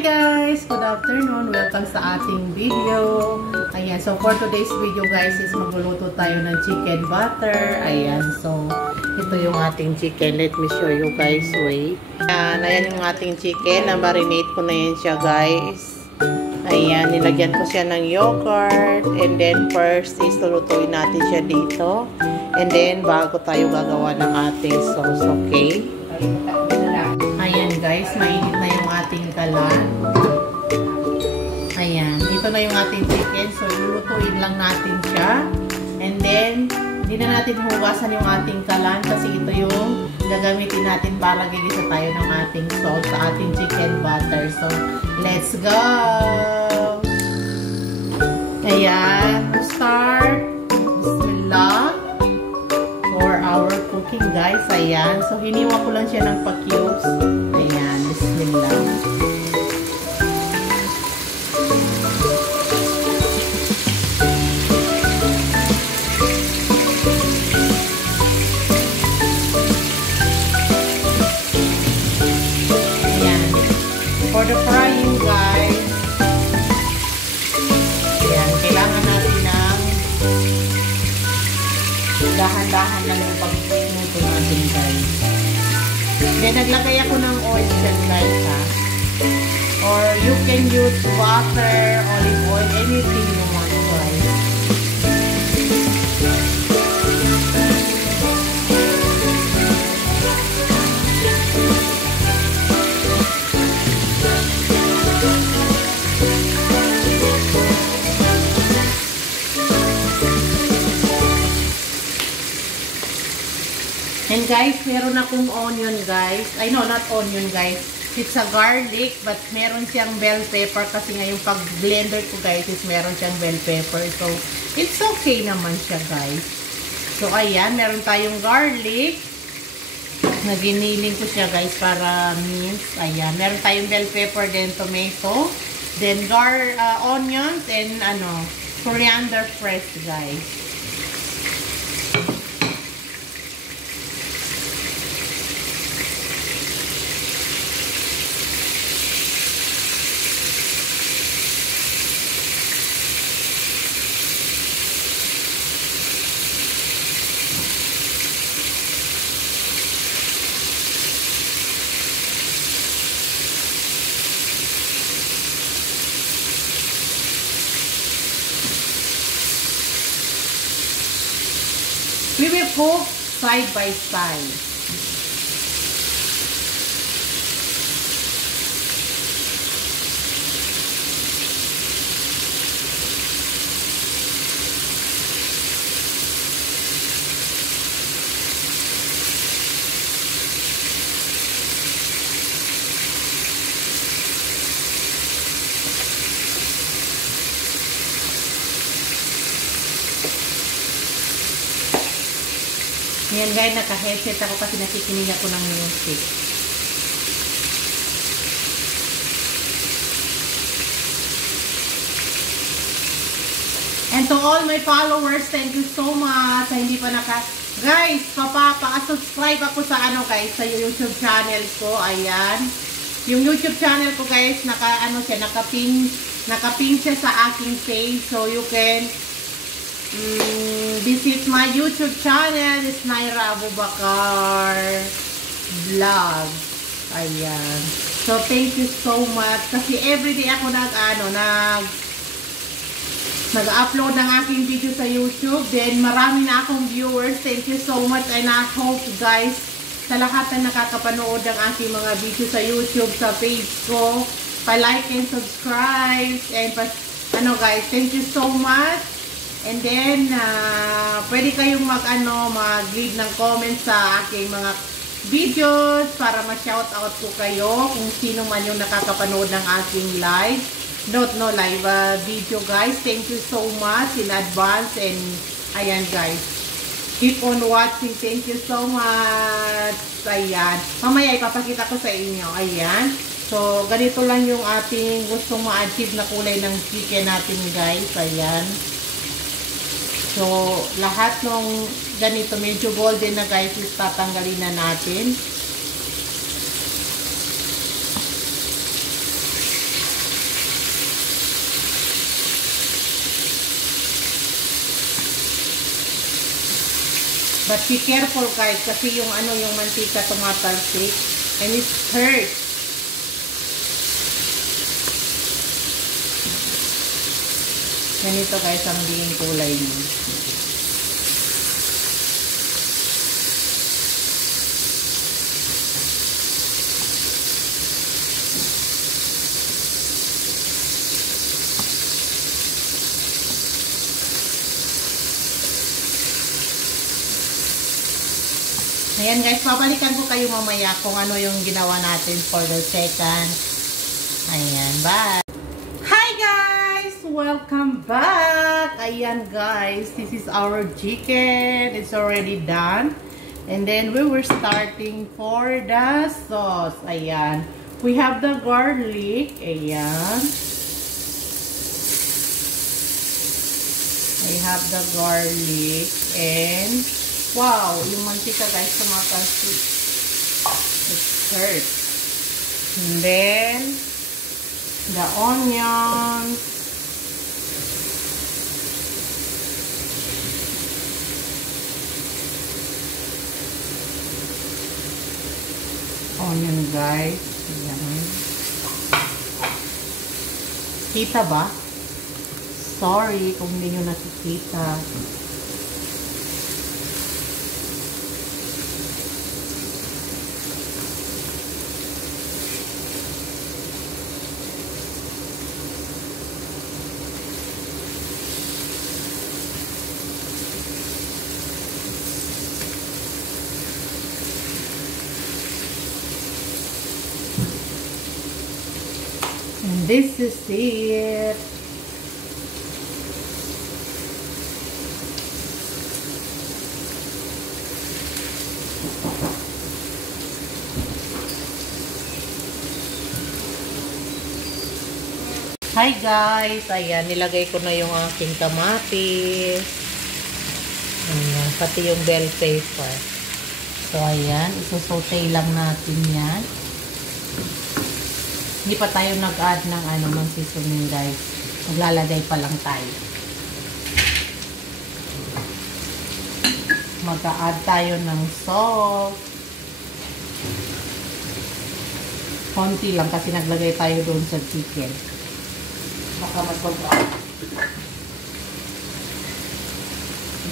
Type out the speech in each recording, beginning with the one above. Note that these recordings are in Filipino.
Hi guys! Good afternoon! Welcome sa ating video. Ayan, so for today's video guys is magluluto tayo ng chicken butter. Ayan, so ito yung ating chicken. Let me show you guys. Wait. Ayan yung ating chicken. Na-marinate ko na yan siya guys. Ayan, nilagyan ko siya ng yogurt. And then first is lulutuin natin siya dito. And then bago tayo gagawa ng ating sauce, okay? Ayan guys, mainit na yung ating kalan. Ayan, ito na yung ating chicken. So, lulutuin lang natin siya. And then, hindi na natin hugasan yung ating kalan kasi ito yung gagamitin natin para gigisa tayo ng ating sauce sa ating chicken butter. So, let's go! Ayan, we'll start. Bismillah. For our cooking guys. Ayan, so hiniwa ko lang siya ng pa-cubes. Ayan, bismillah. For the frying guys, ayan, kailangan natin ng dahan-dahan lang yung pag-minuto natin guys. Then naglagay ako ng oil dyan guys ha. Or you can use butter, olive oil, anything you want guys. And guys, meron akong onion guys. I know, not onion guys. It's a garlic, but meron siyang bell pepper kasi ngayong pag-blender ko guys is meron siyang bell pepper. So, it's okay naman siya guys. So, ayan, meron tayong garlic. Naginiling ko siya guys para mince. Ayan, meron tayong bell pepper, then tomato. Then onions and coriander fresh guys. We will cook side by side. Ngayon guys, naka-headset ako kasi nakikinig ako ng music. And to all my followers, thank you so much. Hindi pa guys, pa-subscribe ako sa sa YouTube channel ko. Ayan. Yung YouTube channel ko guys, nakapin siya sa aking page. So you can visit my YouTube channel. It's Naira Abubakar Vlog. Ayan. So, thank you so much. Kasi everyday ako nag-upload ng aking video sa YouTube. Then, marami na akong viewers. Thank you so much. And I hope guys, sa lahat na nakakapanood ng aking mga video sa YouTube, sa page ko, pa-like and subscribe. And guys, thank you so much. And then, pwede kayong mag-leave ng comments sa aking mga videos para ma-shoutout ko kayo kung sino man yung nakakapanood ng aking live. Live video guys. Thank you so much in advance. And, ayan guys. Keep on watching. Thank you so much. Ayan. Mamaya ipapakita ko sa inyo. Ayan. So, ganito lang yung ating gustong ma-achieve na kulay ng chicken natin guys. Ayan. So, lahat ng ganito, medyo golden na guys, is tatanggalin na natin. But be careful guys, kasi yung ano, yung mantika tumatalsik and it hurts. Ganito guys ang magiging kulay niya. Ayan guys, babalikan ko kayo mamaya kung ano yung ginawa natin for the second. Ayan, bye! Hi guys! Welcome back! Ayan guys, this is our chicken. It's already done. And then we were starting for the sauce. Ayan. We have the garlic. Ayan. I have the garlic and wow, yung mantika guys, tumatalsik. It hurts. And then, the onions. Onion guys. Ayan. Kita ba? Sorry kung hindi nyo nakikita. And this is it. Hi guys! Ayan, nilagay ko na yung aking kamatis. Ayan, pati yung bell pepper. So, ayan, isusaute lang natin yan. Hindi pa tayo nag-add ng ng seasoning guys. Maglalagay pa lang tayo. Mag-add tayo ng salt. Konti lang kasi naglagay tayo doon sa chicken. Baka magpapra.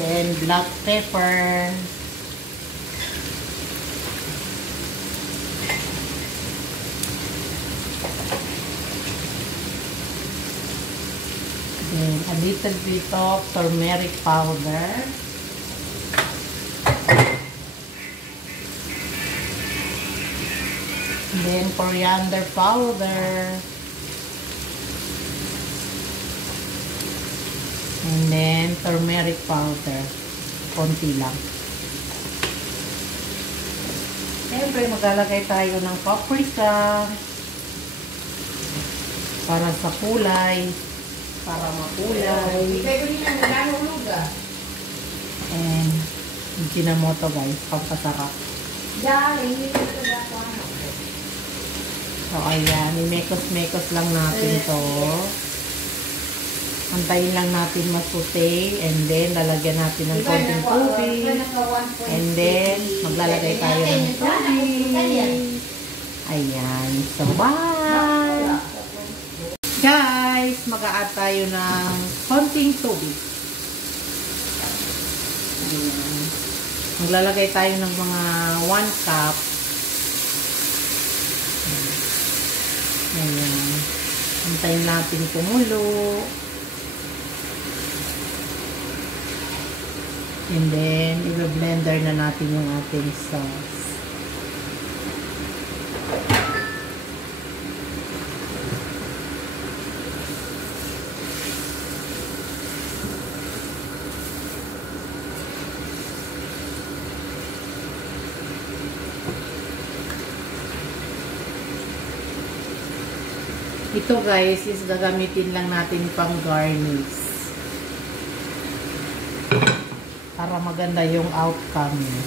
Then black pepper. Then a little bit of turmeric powder. Then coriander powder. And then turmeric powder. Konti lang. Siyempre maglalagay tayo ng paprika. Para sa kulay. Para makulay. And Ajinomoto guys, pampasarap. So ayan, i-mekos-mekos lang natin to. Antayin lang natin masute and then lalagyan natin ng konting tubig. And then maglalagay tayo ng tubig. Ayan, so bye! Guys, mag-a-add tayo ng konting tubig. Ayan. Maglalagay tayo ng mga 1 cup. Ayan. Antayin natin kumulo. And then, i-blender na natin yung ating sauce. Ito guys, is gagamitin lang natin pang garnish. Para maganda yung outcome niya.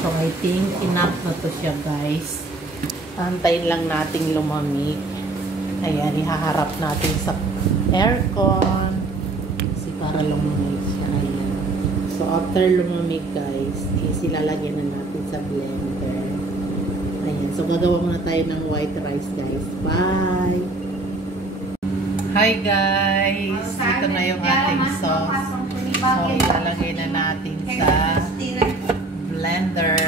So, I think enough na to siya guys. Antayin lang nating lumamig. Ayan, ihaharap natin sa aircon. Kasi para lumamig siya. Ayan. So, after lumamig guys, isilalagyan na natin sa blender. Ayan. So, gagawa muna tayo ng white rice guys. Bye! Hi guys! Ito na yung ating sauce. So, ilalagay na natin sa blender.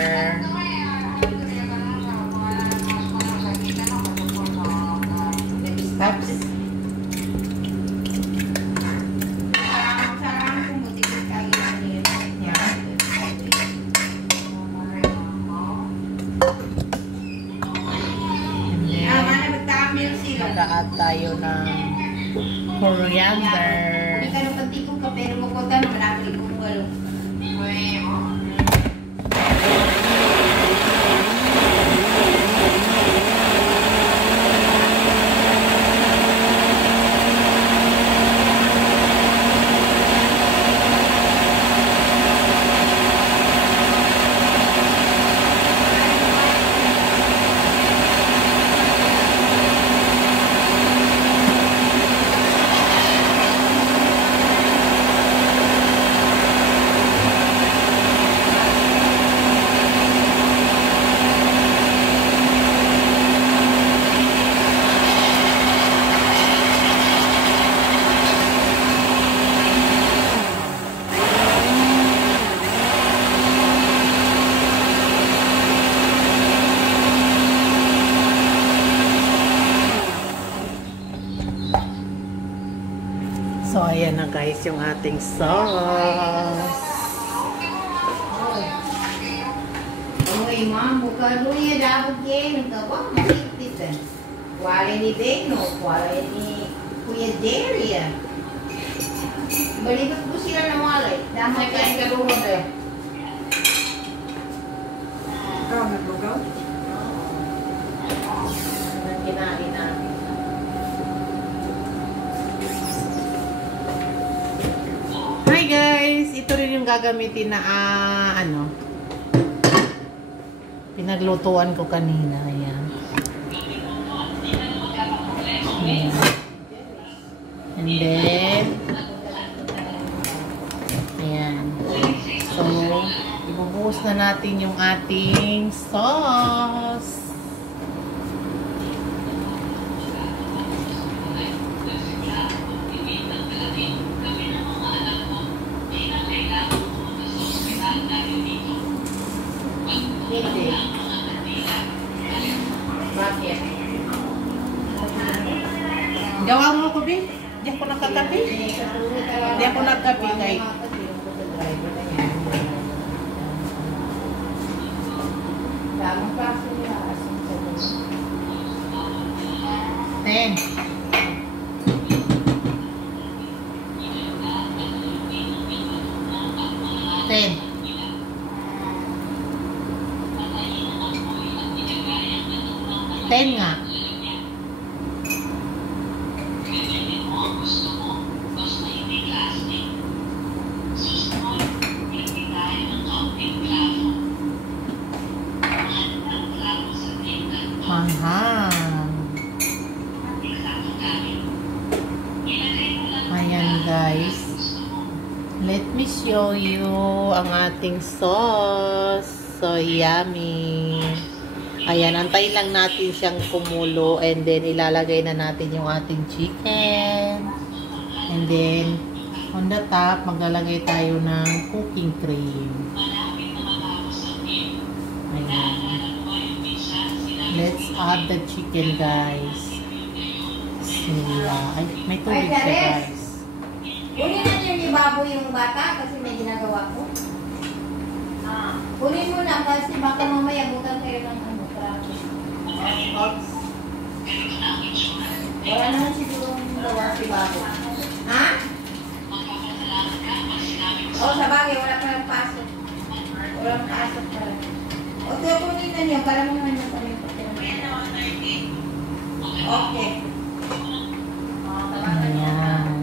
Oops. Mag-a-add tayo ng coriander. So, ayan na guys yung ating sauce. Okay, ma'am, buka dunia dapat game ka ba? Masipit. Kuwala ni Beno, kuwala ni Kuya Delia. Balibot po sila na walay. Damay kain ka doon ba? Ikaw, naglugaw? Ang kinain namin. Hi guys! Ito rin yung gagamitin na pinaglutuan ko kanina. Ayan. Ayan. And then ayan. So, ibubuhos na natin yung ating sauce. Hindi. Bakit? Gawa mo ko, Bi. Di ako nakatabi. Di ako nagtabi kay Tamang paso niya. 10. 10. 10 nga. Manghang. Ayan guys. Let me show you ang ating sauce. So yummy. Ayan, antayin lang natin siyang kumulo and then ilalagay na natin yung ating chicken. And then, on the top, maglalagay tayo ng cooking cream. Ayan. Let's add the chicken, guys. Sila. Ay, may tubig siya, guys. Kunin na niyo ni Babo yung bata kasi may ginagawa ko. Kunin mo na kasi baka mamaya butan kayo ng wala naman siguro gawa si Babo. Ha? O, sa bagay, wala pa lang pasok. Walang pasok pa lang. O, kunin na niya para mo naman sa mga okay. Ayan.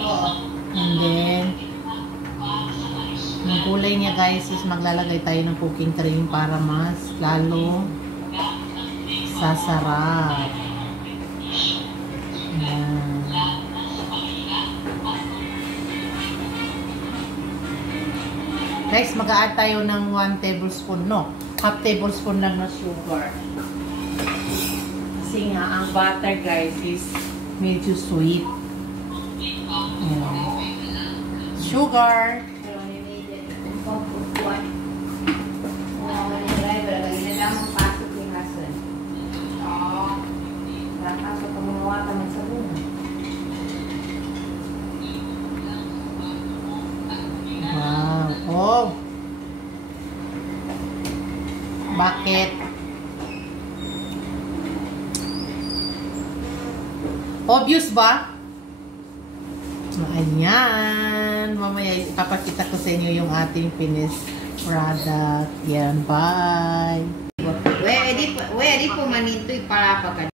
Oo. And then, yung gulay niya guys is maglalagay tayo ng cooking cream para mas lalo Sasarap. Yan. Next, mag-a-add tayo ng 1 tablespoon, no? Half tablespoon lang na sugar. Kasi nga, ang butter, guys, is medyo sweet. Yan. Sugar. Pero nilagyan itong pangpupuan. Mga driver, lagi na damang pasok ni Hasan. Nakasok ang mga wata man sa bunga. Wow. Oh. Bakit? Obvious ba? Ayan. Mamaya ipapakita ko sa inyo yung ating finished product. Yan. Bye. Di po maninto'y para pagka